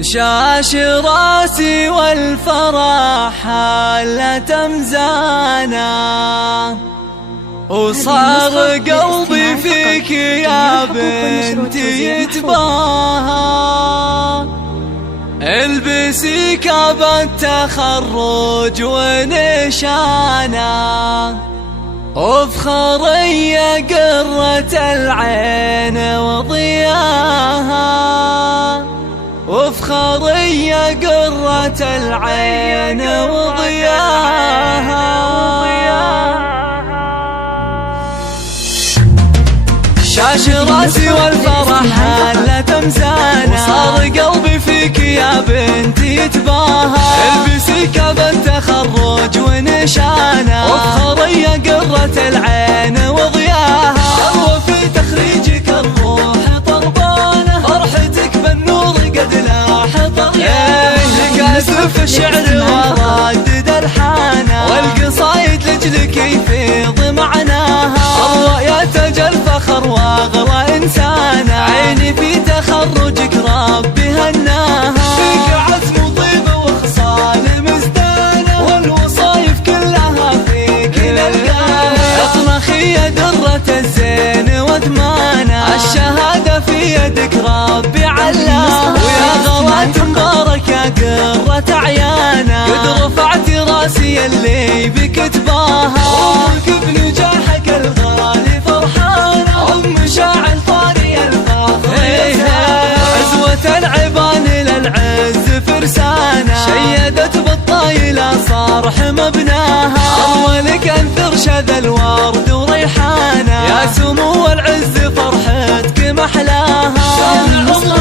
شاش راسي والفرح حالة مزانا، وصار قلبي فيك يا بنتي يتباهى. البسي كاب التخرج ونشانا، وافخري يا قرة العين وضياها، وافخري يا قرة العين وضياها. شاش راسي والفرح هالة مزانا، صار قلبي فيك يا بنتي يتباهى. البسي كاب التخرج ونشانا، وافخري يا قرة العين وضياها. يلا في تخريجك الروح طربانة، فرحتك بالنور قد لاح طريقة. قاسف الشعر وردد الحانة، والقصايد لجلك يفيض معناها. الله يا تاج الفخر واغلى انسانة، عيني في تخرجك ربي هناها. فيك عزم وطيبة وخصال مزدانة، والوصايف كلها فيك نلقاها. اطنخي يا درة الزين وثمانة، الشهادة في يدك ربي علاها. ويا غلات مبارك يا قرة عيانا، قد رفعتي راسي اللي بك تباها. امك بنجاحك الغالي فرحانة، ام شاعل طاري الفخر عزوة العبان للعز فرسانة، شيدت بالطايلة صارح مبناها. اولك انثر شذ الورد وريحانة، يا سمو العز فرحتك محلاها. العمر